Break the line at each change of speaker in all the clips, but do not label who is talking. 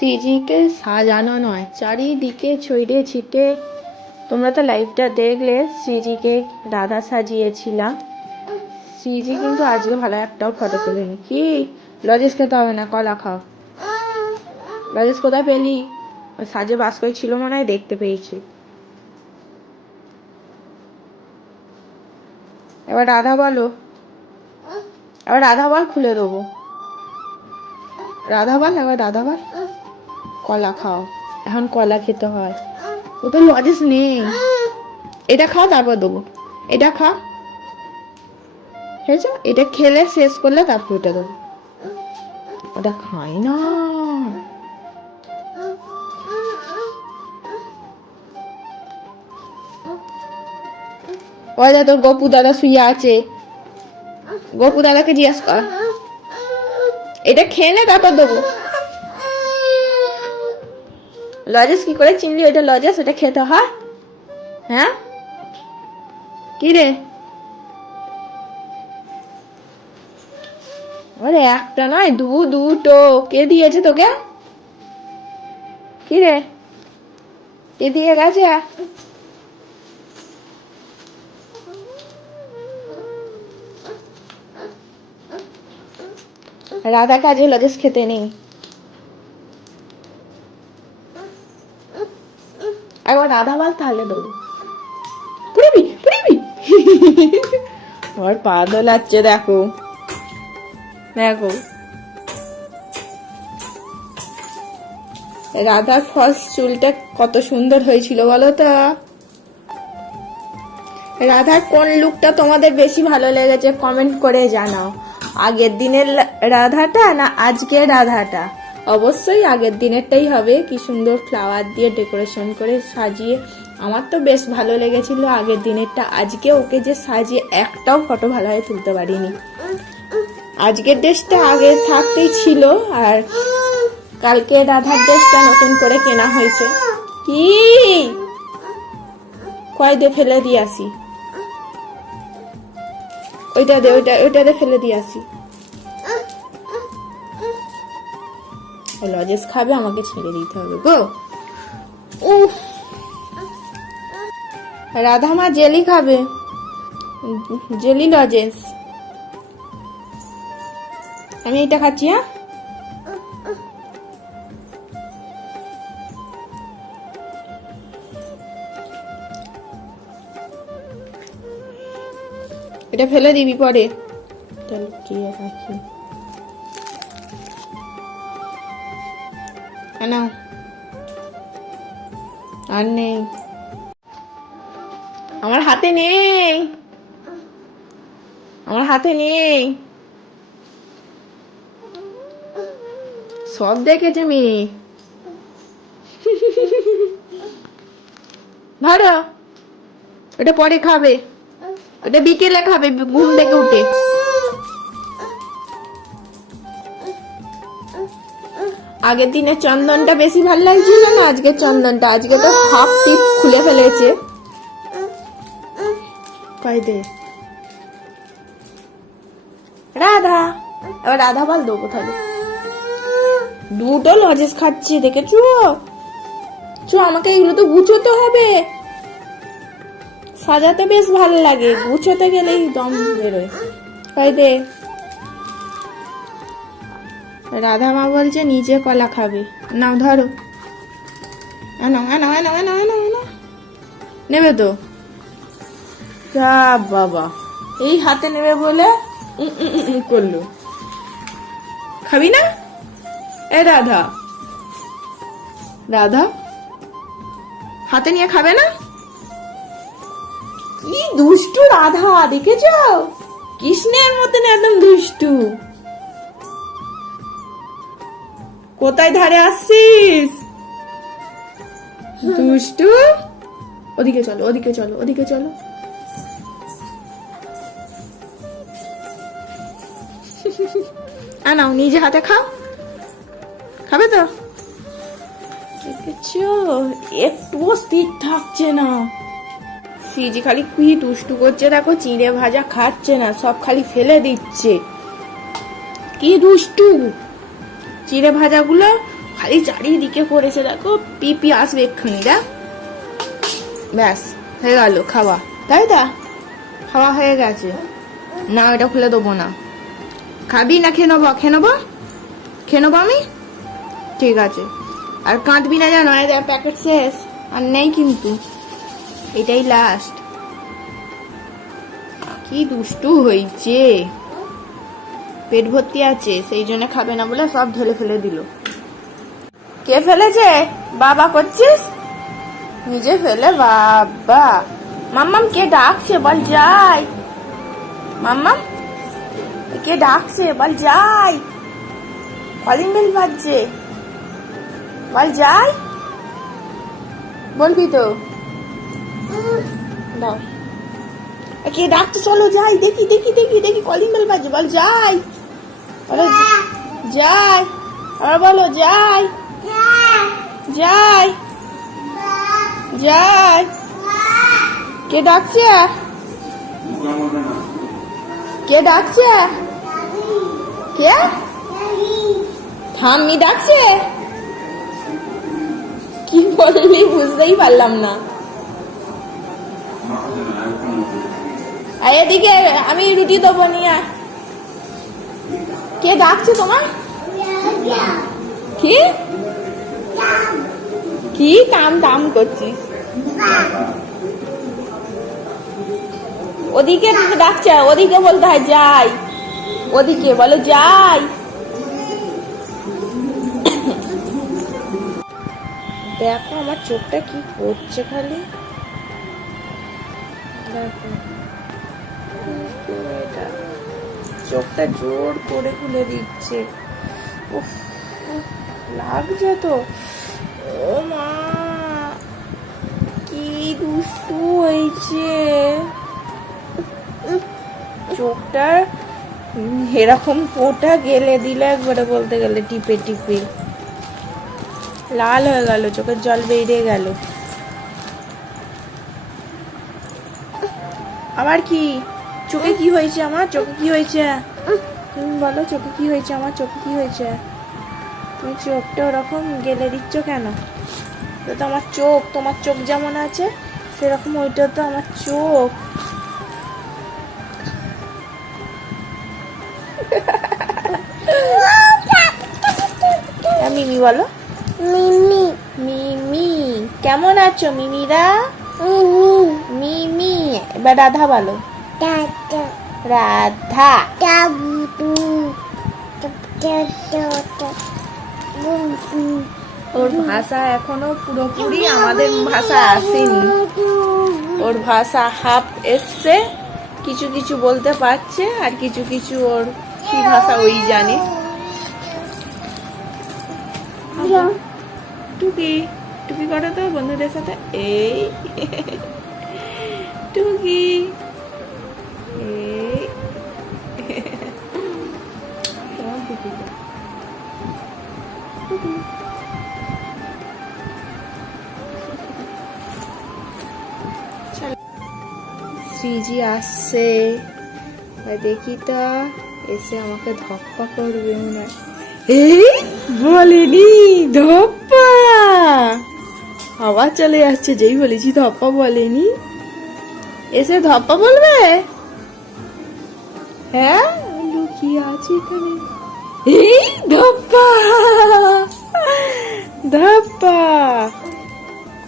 সিজিকে সাজানো নয়, চারিদিকে ছড়িয়ে ছিটে। তোমরা তো লাইভটা দেখলে, সিজিকে রাধা সাজিয়েছিলাম। সিজি কিন্তু আজকে ভালো একটাও ফটো তোলেনি। কি? লজেস খেতে হবে না, কলা খাও। লজেস কোথায় পেলি? সাজে বাস করে ছিল মনে হয়, দেখতে পেয়েছি। এবার রাধা বলো। এবার রাধা বল খুলে দেবো। রাধা বল, এবার রাধা বল। কলা খাও। এখন কলা খেতে হয়। ও তো লজেস নেই। এটা খাও তারপর দেবো। এটা খা। হয়েছে? এটা খেলে শেষ করলে তারপর ওটা দেবো। ওটা খাই না। ওই দেখ তোর গপু দাদা শুয়ে আছে। গপু দাদাকে জিজ্ঞাসা কর। এটা খেয়ে নে তারপর দেবো। লজেস কি করে চিনলি ওইটা লজেস? ওটা খেতে হয়। হ্যাঁ? কি রে? আরে একটা নয়, দু, দুটো। কে দিয়েছে তোকে? কি রে? কে দিয়ে গেছে? রাধা কাজে লজেস খেতে নেই। একবার রাধা বল তাহলে দেবো। পুরিবি পুরিবি। ওর পা দোলাচ্ছে, দেখো। দেখো। রাধার ফলস চুলটা কত সুন্দর হয়েছিল, বলো তো। রাধার কোন লুকটা তোমাদের বেশি ভালো লেগেছে কমেন্ট করে জানাও। আগের দিনের রাধাটা না আজকের রাধাটা? অবশ্যই আগের দিনেরটাই হবে। কি সুন্দর ফ্লাওয়ার দিয়ে ডেকোরেশন করে সাজিয়ে। আমার তো বেশ ভালো লেগেছিল আগের দিনেরটা। আজকে ওকে যে সাজিয়ে একটাও ফটো ভালোভাবে তুলতে পারিনি। আজকের ড্রেসটা আগে থাকতেই ছিল আর কালকে রাধার ড্রেসটা নতুন করে কেনা হয়েছে। কি? কয় দিয়ে ফেলে দিয়ে আসি। ওইটা দে, ওইটা ওইটা দে ফেলে দিয়ে আসি। লজেস খাবে, আমাকে ছেড়ে দিতে হবে, গো। উফ। রাধা মা জেলি খাবে। Jelly lozenges. আমি এটা খাচ্ছি হ্যাঁ? এটা ফেলে দিবি পরে। তাহলে কি রাখি নাও আর নেই আমার হাতে নেই আমার হাতে নেই সব দেখেছে মেয়ে ধরো ওটা পরে খাবে ওটা বিকেলে খাবে ঘুম থেকে উঠে আগের দিনে চন্দনটা বেশি ভালো লাগছিল না আজকে চন্দনটা। আজকে তো হাফ টিপ খুলে ফেলেছে। দে? রাধা। এবার রাধা বল, দেবো তাহলে। দুটো লজেস খাচ্ছে, দেখেছ? চো আমাকে এগুলো তো গুছোতে হবে। সাজাতে বেশ ভালো লাগে, গুছোতে গেলেই দম বেরোয়। কয় দে? রাধা মা বলছে নিজে কলা খাবে। নাও ধরো। আনাও আনাও আনাও আনাও আনাও আনাও নেবে তো? যা বাবা। এই হাতে নেবে বলে করল। খাবি না? এ রাধা। রাধা? হাতে নিয়ে খাবে না? কি দুষ্টু রাধা দেখেছ? কৃষ্ণের মতন একদম দুষ্টু। কোথায় ধারে আসছিস? দুষ্টু? ওদিকে চলো ওদিকে চলো ওদিকে চলো। আনাও নিজে হাতে খাও। খাবে তো? একটুও স্থির থাকছে না। সিজি খালি কি দুষ্টু করছে দেখো চিড়ে ভাজা খাচ্ছে না সব খালি ফেলে দিচ্ছে। কি দুষ্টু? চিড়ে ভাজাগুলো খালি চারিদিকে পড়েছে, দেখো, পিপি আসবে এক্ষুনি, দেখ। ব্যাস, হয়ে গেল খাওয়া। তাই তা? খাওয়া হয়ে গেছে। না, এটা খুলে দেবো না। খাবি না খেয়ে নেব? খেয়ে নেব? খেয়ে নেব আমি? ঠিক আছে। আর কাঁদবি না জানো? প্যাকেট শেষ। আর নেই কিন্তু। এটাই লাস্ট কি দুষ্টু হয়েছে পেট ভর্তি আছে, সেই জন্য খাবে না বলে সব ঢেলে ফেলে দিল। কে ফেলেছে? বাবা করছিস? নিজে ফেলে, বাবা। মাম্মাম, কে ডাকছে? বল, যাই। মাম্মাম, কে ডাকছে? বল, যাই। কলিং বেল বাজছে। বল, যাই। বলবি তো। কে ডাকছে? চলো, যাই। দেখি দেখি দেখি দেখি কলিং বেল বাজছে। বল, যাই। বলো যাই আবার বলো যাই। যাই যাই। কে ডাকছে? কে ডাকছে? কে? ঠাম্মি ডাকছে? কি বললি বুঝতেই পারলাম না। এদিকে, আমি রুটি দেবো নিয়ে। কে ডাকছে তোমার? কি? কি কাম টাম করছিস? ওদিকে ডাকছে? ওদিকে বলতে হয় যাই। ওদিকে বলো যাই। দেখো আমার চোখটা কি করছে খালি। দেখো। চোখটা জোর করে খুলে দিচ্ছে। উফ, লাগছে তো। ও মা কি দুষ্টু হয়েছে। চোখটা এরকম পোটা গেলে দিলে একবারে বলতে গেলে টিপে টিপে। লাল হয়ে গেল চোখের জল বেরিয়ে গেল। আবার কি? চোখে কি হয়েছে আমার? চোখে কি হয়েছে? তুমি বলো চোখে কি হয়েছে আমার? চোখে কি হয়েছে? তুমি চোখটা ওরকম গেলে দিচ্ছ কেন? তো আমার চোখ তোমার চোখ যেমন আছে সেরকম ওইটা তো আমার চোখ। হ্যাঁ, মিমি বলো।
মিমি।
মিমি কেমন আছো মিমিরা?
মিমি।
মিমি এবার রাধা বলো। রাধা। ওর ভাষা এখনও পুরোপুরি আমাদের ভাষা আসেনি। ওর ভাষা হাফ এসছে, কিছু কিছু বলতে পারছে আর কিছু কিছু ওর কি ভাষা ওই জানে। টুকি টুকি করো তো বন্ধুদের সাথে। এই টুকি শ্রীজি আসছে। দেখি তো এসে আমাকে ধপ্পা করবে মনে এই? বলেনি ধপ্পা! আবার চলে যাচ্ছে যেই বলেছি ধপ্পা বলেনি। এসে ধপ্পা বলবে? হ্যাঁ? লুকিয়ে আছে এখানে। এই ধপ্পা! ধপ্পা!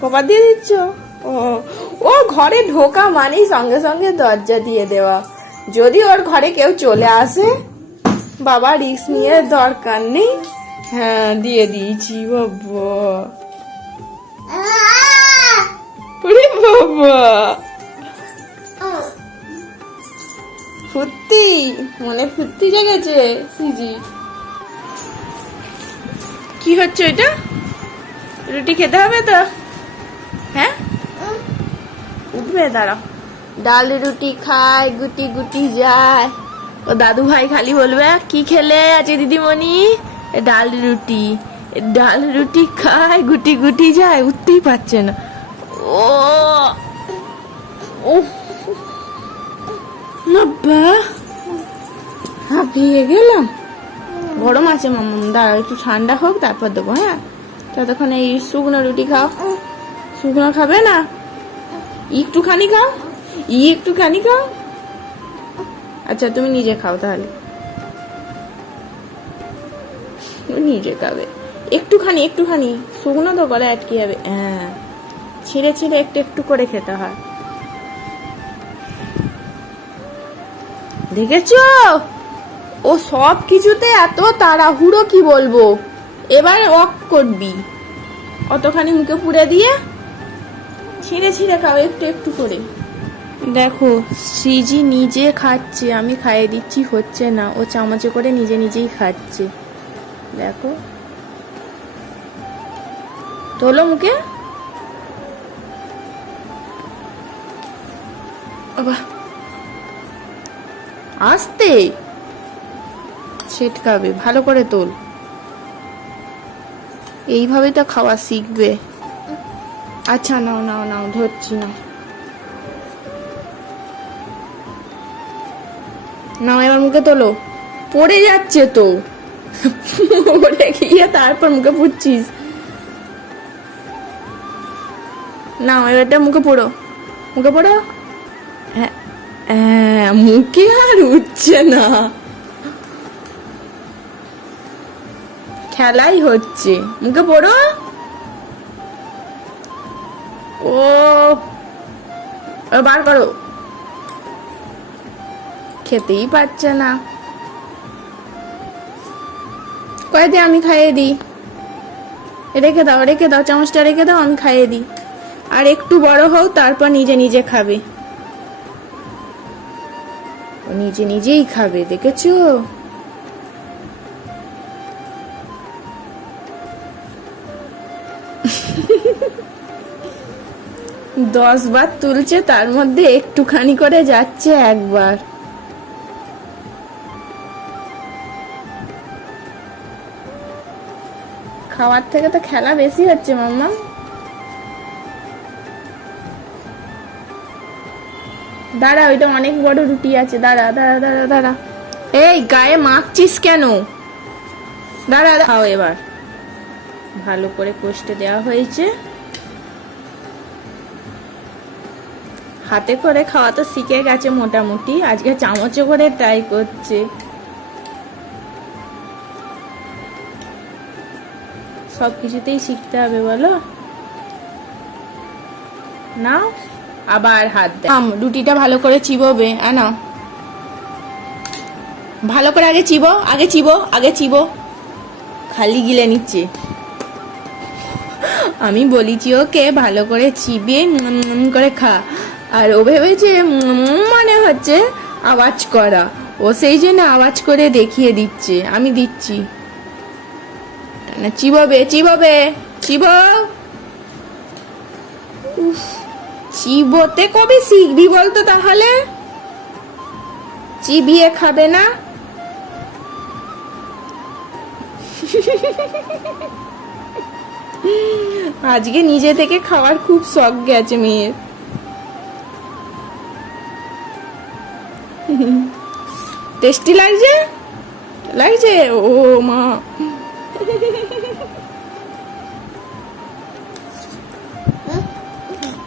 কবার দিয়ে দিচ্ছ? ও ও ঘরে ঢোকা মানেই সঙ্গে সঙ্গে দরজা দিয়ে দেওয়া। যদি ওর ঘরে কেউ চলে আসে, বাবা রিস্ক নিয়ে দরকার নেই। হ্যাঁ দিয়ে দিয়েছি, বাবা। বাবা। ফুর্তি, মনে ফুর্তি জেগেছে, সিজি। কি হচ্ছে এটা? রুটি খেতে হবে তো? হ্যাঁ? উঠবে দাঁড়াও। ডাল রুটি খায় গুটি গুটি যায়। ও দাদু ভাই খালি বলবে কি খেলে আছে দিদিমণি? "এ ডাল রুটি। ডাল রুটি খায় গুটি গুটি যায় উঠতেই পারছে না। ও! ও বাবা হাঁপিয়ে গেলাম। গরম আছে মাম্মাম দাঁড়াও একটু ঠান্ডা হোক তারপর দেবো হ্যাঁ? ততক্ষণ এই শুকনো রুটি খাও। শুকনো খাবে না? একটুখানি খাও? ই একটুখানি খাও? আচ্ছা তুমি নিজে খাও তাহলে। নিজে খাবে। একটুখানি একটুখানি। শুকনো তো গলায় আটকে যাবে। হ্যাঁ। ছিঁড়ে ছিঁড়ে একটু একটু করে খেতে হয়। দেখেছ? ও সব কিছুতে এত তাড়াহুড়ো, কি বলব? এবার অক করবি। অতখানি মুখে পুড়ে দিয়ে ছিঁড়ে ছিঁড়ে খাও একটু একটু করে। দেখো শ্রীজি নিজে খাচ্ছে আমি খাইয়ে দিচ্ছি হচ্ছে না। ও চামচে করে নিজে নিজেই খাচ্ছে। দেখো। তোলো মুখে। আসতে। ছিটকাবে ভালো করে তোল। এইভাবে তো খাওয়া শিখবে। আচ্ছা নাও নাও নাও ধরছি না নাও এবার মুখে তোলো। পড়ে যাচ্ছে তো। পড়ে গিয়ে তারপর মুখে পুড়ছিস নাও এবারটা মুখে পড়ো। মুখে পড়ো? হ্যাঁ হ্যাঁ, মুখে আর উঠছে না। খেলাই হচ্ছে। মুখে পড়ো? ও বার করো। খেতেই পাচ্ছে না। কয়ে দে, আমি খাইয়ে দিই। রেখে দাও রেখে দাও, চামচটা রেখে দাও, আমি খাইয়ে দিই। আর একটু বড় হোক তারপর নিজে নিজে খাবে। নিজে নিজেই খাবে, দেখেছ? দশ বার তুলছে, তার মধ্যে একটুখানি করে যাচ্ছে একবার। খাওয়ার থেকে তো খেলা বেশি হচ্ছে, মাম্মা। দাঁড়া, ওইটা অনেক বড় রুটি আছে। দাঁড়া দাঁড়া দাঁড়া দাঁড়া। এই, গায়ে মাখছিস কেন? দাঁড়া। খাও এবার। ভালো করে কষতে দেওয়া হয়েছে। হাতে করে খাওয়া তো শিখে গেছে মোটামুটি। আজকে চামচে করে ট্রাই করছে। সব কিছুতেই শিখতে হবে বলো। নাও আবার হাত দে। আম, রুটিটা ভালো করে চিবোবে আনা ভালো করে আগে চিবো আগে চিবো আগে চিবো। খালি গিলে নিচ্ছে। আমি বলিছি ওকে ভালো করে উম করে খা। আর ও ভেবেছে মানে হচ্ছে আওয়াজ করা। ও সেই জন্য আওয়াজ করে দেখিয়ে দিচ্ছে। আমি দিচ্ছি। না, চিবোবে চিবোবে, চিব। চিবোতে কবে শিখবি বলতো তাহলে? চিবিয়ে খাবে না? আজকে নিজে থেকে খাওয়ার খুব শখ গেছে মেয়ের। টেস্টি লাগছে? লাগছে? ও মা।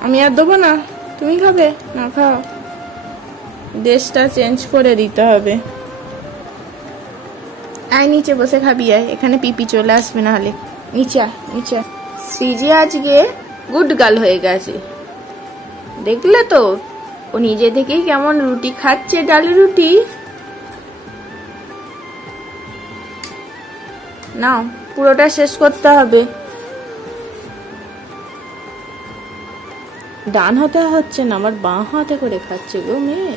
আমি আর দেবো না। তুমি খাবে? না, খাও। দেশটা চেঞ্জ করে দিতে হবে। আয়, নিচে বসে খাবি, আয়। এখানে পিপি চলে আসবে না হলে নিচা নিচে। সিজি আজকে গুড গার্ল হয়ে গেছে। দেখলে তো? ও নিজে থেকেই কেমন রুটি খাচ্ছে, ডাল রুটি? নাও, পুরোটা শেষ করতে হবে। ডান হাতে হচ্ছে না, আমার বাঁ হাতে করে খাচ্ছে গো মেয়ে।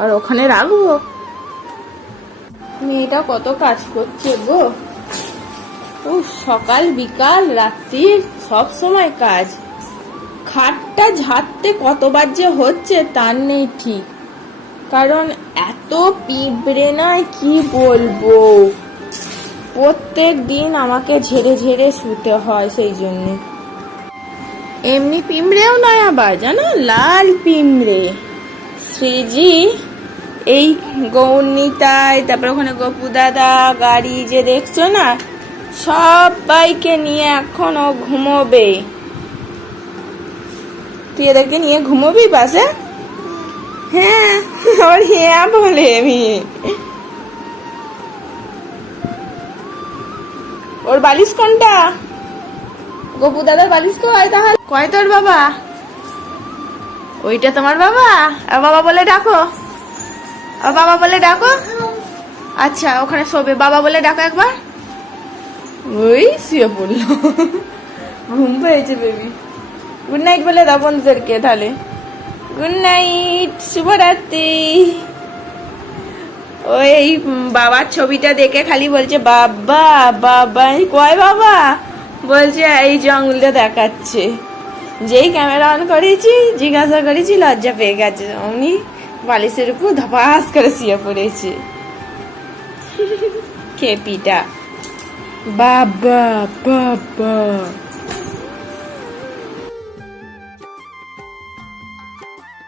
আর ওখানে রাখব? মেয়েটা কত কাজ করছে গো। ও সকাল, বিকাল রাত্রি সব সময় কাজ। খাটটা ঝাড়তে কতবার যে হচ্ছে তার নেই ঠিক। কারণ এত পিঁপড়ে নয় কি বলব? প্রত্যেক দিন আমাকে ঝেড়ে ঝেড়ে শুতে হয় সেই জন্য। এমনি পিঁমড়েও নয় আবার, জানো? লাল পিঁমড়ে শ্রীজি, এই গৌরনীতায় তারপর ওখানে গপু দাদা গাড়ি যে দেখছ না সবাইকে নিয়ে এখন ঘুমোবে। তুই এদেরকে নিয়ে ঘুমোবি পাশে হ্যাঁ আবার হ্যাঁ বলে আমি। ওর বালিশ কোনটা? গপু দাদার বালিশ কয় তাহলে? কয় তোর বাবা? ওইটা তোমার বাবা? আর বাবা বলে ডাকো। আর বাবা বলে ডাকো? আচ্ছা ওখানে শোবে। বাবা বলে ডাকো একবার। ওই শুয়ে পড়ল। ঘুম পেয়েছে বেবি গুড নাইট বলে দাও বন্ধুদেরকে তাহলে। গুড নাইট শুভরাত্রি। ওই বাবার ছবিটা দেখে খালি বলছে, বাবা বাবা। কয় বাবা? বলছে, এই জঙ্গলটা দেখাচ্ছে। যেই ক্যামেরা অন করেছি, জিজ্ঞাসা করেছি, লজ্জা পেয়ে গেছে। অমনি বালিশের উপর ধপাস করে শুয়ে পড়েছে। খেপিটা। বাবা বাবা